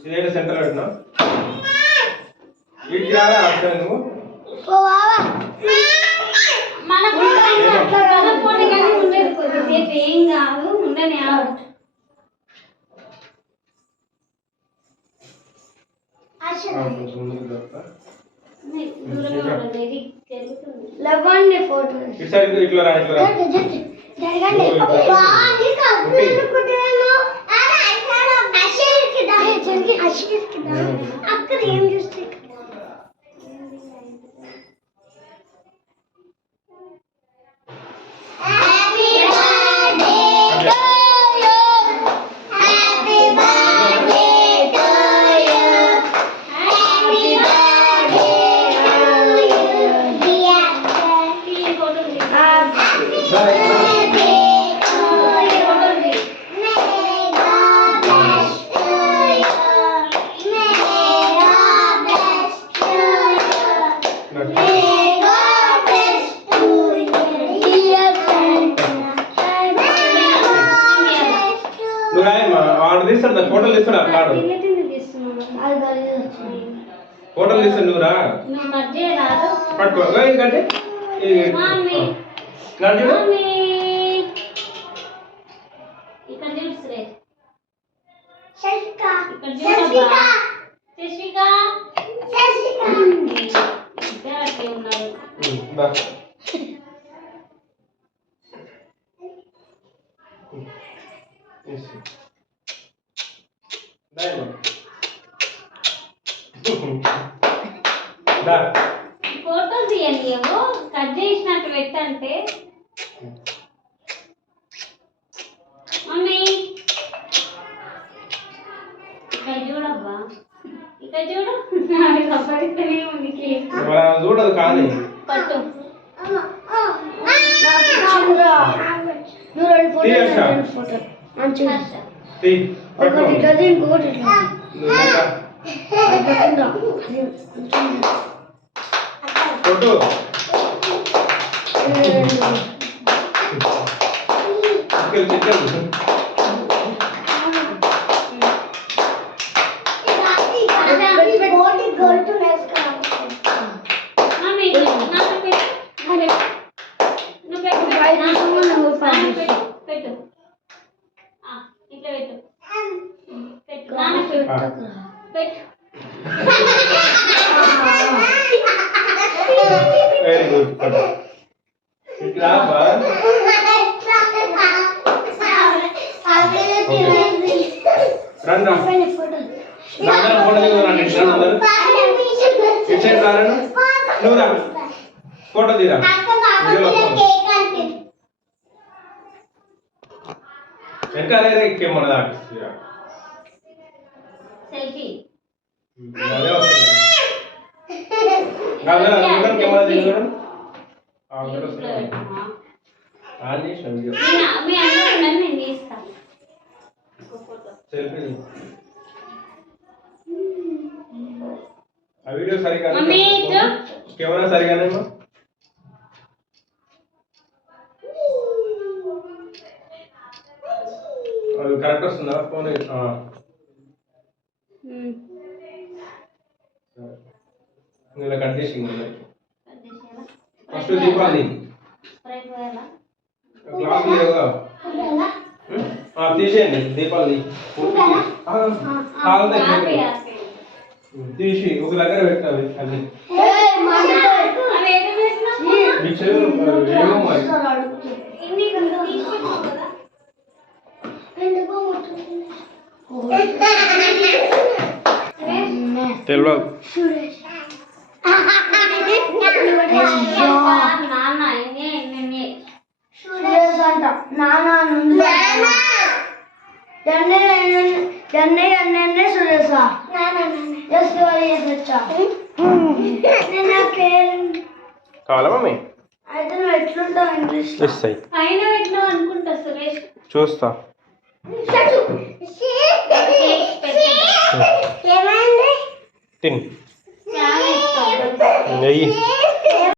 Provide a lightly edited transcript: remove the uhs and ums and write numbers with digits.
ఇదే సెంటర్ పెట్టినా వీటికి రాగా అక్కడ నువ్వు ఏం కాదు ఉండని లవ్వండి ఫోటో ఇట్లా రా ఇట్లా అక్కడ ఏం చూస్తే ఫోటోలు తీస్తాడు అట్లాడు ఫోటోలు తీస్తాడు నువ్వు రా పట్టుకో ఎందుకంటే ఫోటో తీయండి ఏమో కట్ చేసినట్టు పెట్టంటే మమ్మీ ఇక్కడ చూడబ్బా ఇక్కడ చూడు చూడదు కానీ పట్టు వెరీ గుడ్ ఇట్లా రండి ఫోటో దిగురండి ఇటు సైడ్ రాను నువ్వు రా ఫోటో తీరా వెనక అదే ఎక్కేమో దాటిరా సెల్ఫీ అదే వస్తుంది కెమెరా దిగురా సెల్ఫీ ఆ వీడియో సరిగా కెమెరా సరిగానేమో అది కరెక్ట్ వస్తుందా ఫోన్ ఇలా కట్ చేసి ఫస్ట్ దీపాలి గ్లాస్ లేవుగా తీసేయండి దీపాలు తీసి ఒక దగ్గర పెట్టాలి అన్ని ఏమో మరి తెలియదు కావాలా మమ్మీ చూస్తా తిన్ వెయ్యి